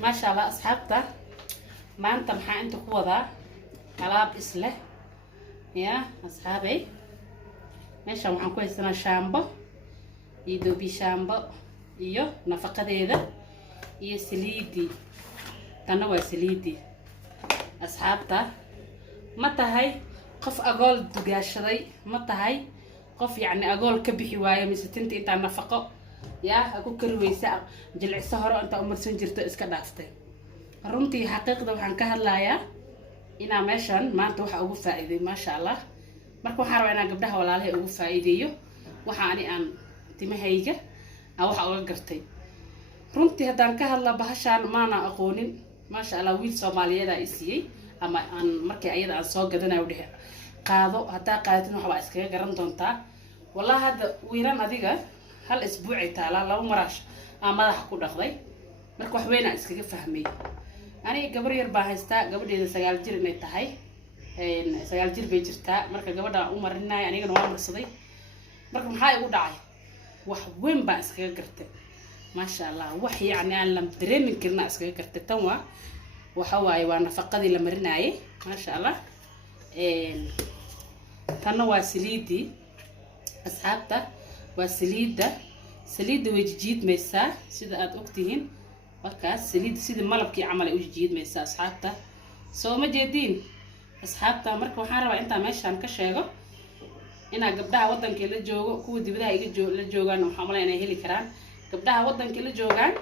ما شاء الله أصحابته ما أنت محا أنت قوضة قلاب إسله يا أصحابي ماشي وحن كويسنا شامبو يدو بي شامبو iyo nafaqadeeda iyo saliidi tan waa saliidi asxaabta ma tahay qof agool dugaashaday ma tahay qof yaani agool ka bixi waayo mise tinta inta nafaqo yaa ku karweysa jilcisa hore inta umarsan jirto iska dhaaftay runtii xaqiiqda waxaan ka hadlayaa ina meeshan maanta waxa ugu faa'iiday ma sha Allah marka waxaan rabaa inaan gabdhaha walaalahay ugu faa'iideeyo waxa aan timahayga waxa uga gartay runtii hadaan ka hadla bahashan maana aqoonin ma sha Allah wiil Soomaaliyeed ay siiyay ama aan markii ayada aan soo gadanayo dhixi qaado hadaa qaadatin waxa iskaga garan doontaa wallahi hada wiiran adiga hal isbuuci taala laba marash madax ku dhaqday marka wax weyn aan iskaga fahmay ani gabar yar baa haystaa gabadheeda 9 jir inay tahay 9 jir bay jirtaa marka gabadha u marinay aniga waa marsaday marka maxay ugu dhacay wax weyn baa iskaga gartay ma sha Allah wax yaani aan la dareemin karna iskaga gartay tan waxa waaye waa nafaqadii la marinaayay ma sha Allah tan waa saliidi asxaabta waa saliida way jiidmaysaa sida aad ogtihiin markaas saliid sida malabkii camal ay u jiidmaysaa asxaabta soo ma jeedin asxaabta marka waxaan rabaa inta meeshan ka sheego ina gabdhaha wadanka la joogo kuwa dibadaha iga la joogan waxa ma inay heli karaan gabdhaha wadanka la joogan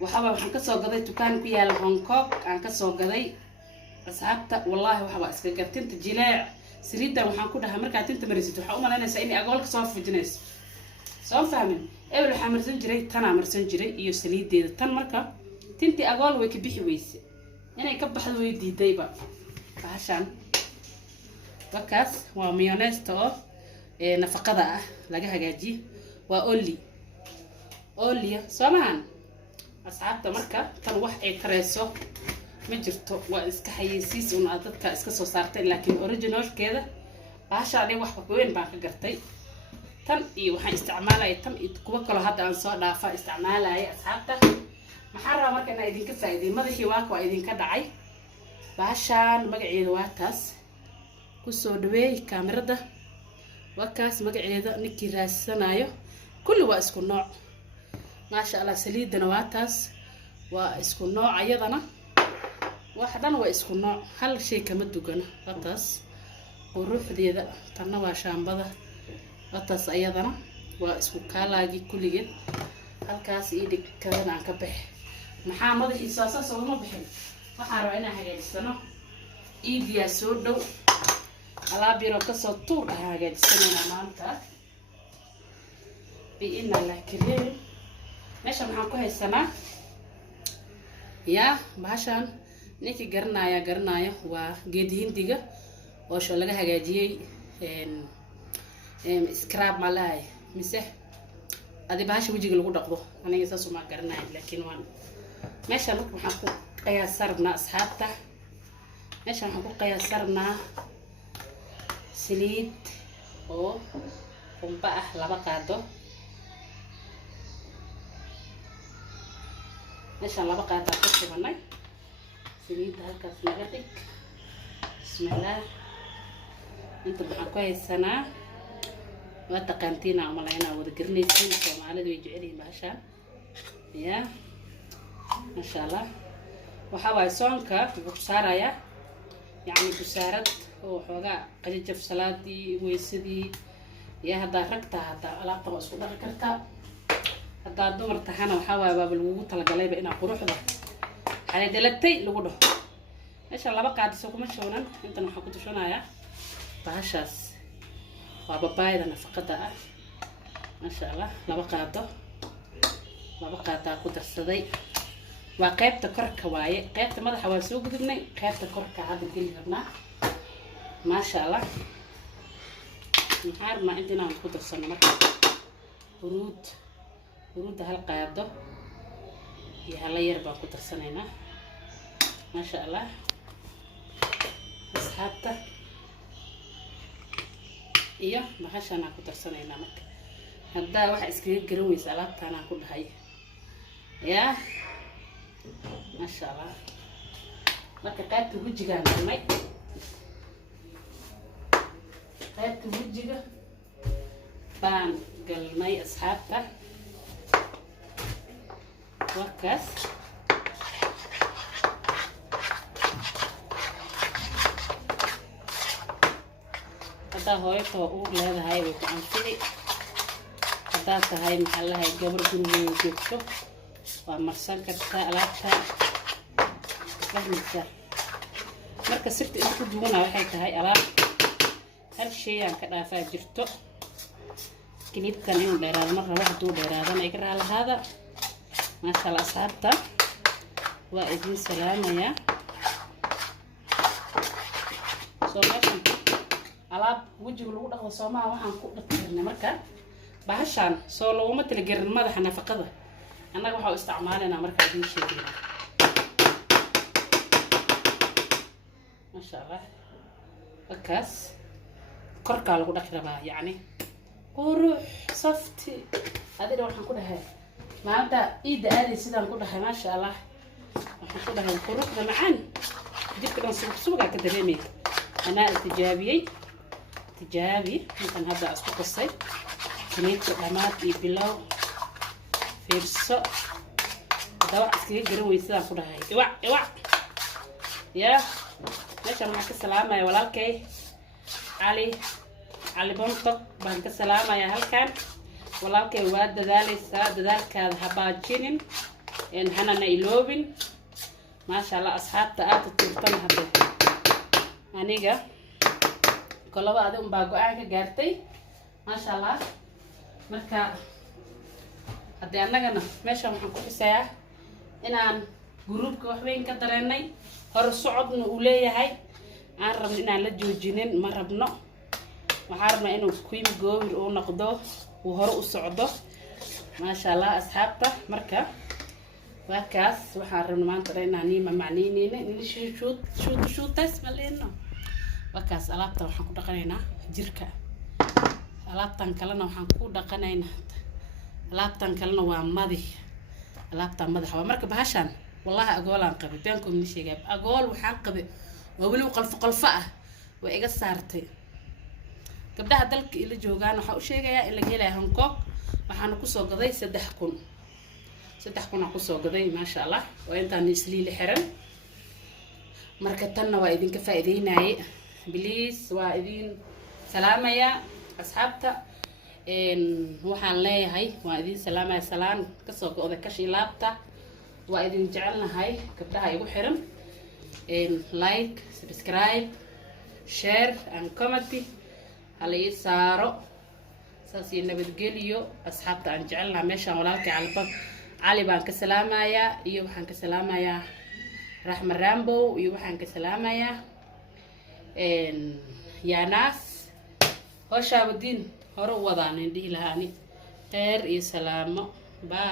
waxaan ka soo gaday dukaan ku yaal Hong Kong aan ka soo gaday asxaabta wallahi waxa iska gartinta jilaac saliidan waxaan ku dhahay marka tinta marisid waxa u malaynaysaa in agoolka soo fujinayso soo fahmin ewl waxa marsan jiray tan marsan jiray iyo saliideeda tan marka tinti agool way ka bixi weyse inay ka baxdo way diidayba bahashan wakaas waa mayonnaise oo nafaqada ah laga hagaajiyo waa oli soomaan asxaabta marka tan wax ay kareyso ma jirto waa iska xayeysiis una dadka iska soo saartay laakiin originalkeeda bahasha ay wax weyn baan ka gartay tan iyo waxaan isticmaalay tan iyo kuwa kale hadda aan soo dhaafa isticmaalay asxaabta maxaa rabaa marka inaan idinka faa'iideeyo madaxii waa idinka dhacay bahashan magaceeda waa taas ku soo dhaweey kaamirada wakaas magaceeda ninkii raadsanayo kulli waa isku nooc ma sha Allah saliidana waa taas waa isku nooc ayadana wax dhan waa isku nooc hal shay kama dugana wataas quruxdeeda tanna waa shaambada wataas ayadana waa isku kaalaagi kulligeed halkaas ii dhig kadan aan ka bix maxaa madaxiisa soo ma bixin waxaan rabaa inaan hagaajisano iidiya soo dhow alaab yar oo ka soo tuur hagaajisana maanta biina la kiriin meesha maxaan ku haysanaa yaa bahashan ninkii garanaya waa geed hindiga oo soo laga hagaajiyay scrub malaay mise adi bahasha wajiga lagu dhaqdo aniga saas uma garanayo laakiin waan meesha marka waxaan ku qiyaasarnaa asxaabta meesha waxaan ku qiyaasarnaa saliid oo qumba ah 2 qaado meesha 2 qaado ka shibanay saliid halkaas laga dhig bismillah inta waxaan ku haysanaa waa taqaantiina amalayna wada garnaysiin Soomaalidu way jecel yihiin bahashan ya ma sha Allah waxa way soonka wuxuu saaraya yaani busaarad oo xoga qajajaf salaadi weysadii ya hada ragta hada alaabta waa isku dhaqi kartaa hada dumar tahana waxa way baabal ugu talagalayba ina quruxda xalay dalagtay lagu dhaho meesha 2 qaadiso kuma shoonan inta waxa ku tushanayaa bahashaas waa babaayada nafaqada ah ma sha Allah 2 qaado ku darsaday waa qaybta korka waaye qaybta madaxa waa soo gudubnay qaybta korka hadda gali rabnaa ma sha Allah maxaar ma inta aan ku darsano marka huruud hal qaado iyo hal yar baan ku darsanaynaa ma sha Allah asxaabta iyo bahashan aan ku darsanaynaa marka hadda waxa iskaga garan weysa alaabtaan aan ku dhahay ya ما شاء الله marka qaybta wajiga galnay qaybta wajiga baan galnay asxaabta wakaas hada hooyto uur leedahay way ku anfidi hada tahay maxaa lahay gabar gurigeeda joogto waa marsan kartaa alaabta fahmaysa marka sirta isku duwana waxay tahay alaab hal shay aan ka dhaafaa jirto kilibkan inuu dheeraado mar rabo hadduu dheeraadana iga raalahaada maasha Allah asxaabta waa idin salaamaya soo meeshan alaab wajiga lagu dhaqdo Soomaaliya waxaan ku dhaqnay marka bahashan soo looma talagelin madaxa nafaqada annaga waxa isticmaalana marka idin sheegay ما شاء الله بكاس كركا لو دخربا يعني قروح صفتي هذه لو waxaan ku dhahay maanta iida aadi sidaan ku dhahay ma sha Allah waxaan ku dhahay quruxda macaan jidkan suuqa ka dareemay ana tijaabi intan hadda isku qasay kaniinka dhamaad iyo bilow fiirso dawa iskaga garan way sidaan ku dhahay iwa ya meeshaan waxaan ka salaamaya walaalkay cali bonto baan ka salaamaya halkan walaalkay waa dadaalaysaa dadaalkaada ha baajinin hanana iloobin maasha Allah asxaabta aad u tirtan hadda aniga kolaba aad un baa go'aan ka gaartay maasha Allah marka hadda annagana meeshaan waxaan ku xisayaa inaan gruubka wax weyn ka dareenay hor socodna uu leeyahay aan rabno inaan la joojinin ma rabno waxaan rabnaa inuu qiimo goobir uu noqdo uu hor u socdo maasha Allah asxaabta marka waakaas waxaan rabnaa maanta inaan niima macniinayna shoot malino waakaas alaabta waxaan ku dhaqanaynaa jirka alaabtan kalena waxaan ku dhaqanaynaa alaabtan kalena waa alaabtan madaxa waa marka bahashan والله أقول عن قبل بينكم نشي جاب أقول وحن قبل وقولوا قلفة وإيجا صارتي قبل هذلك اللي جوجان وحوش شيء اللي جيله هنكوك وحنقصه قضي سدحكم نقصه قضي ما شاء الله وأنت نسلي لحرم مركتنا وإذن كفائدين هاي بليس وإذن سلامة يا أصحابتا وحن لي هاي وإذن سلامة يا سلام قصه قضي كشي لابتا وإذن جعلنا هاي كبدها يقول حرم لايك سبسكرايب شير and comment على يسارو ساسي نبتقليو أصحابتا أن جعلنا ماشا ولالك علي بان كسلامة يا يوحان كسلامة يا رحمة رامبو يوحان كسلامة يا ناس هو شاب الدين هرو وضعني دي لهاني خير يا سلامة باي.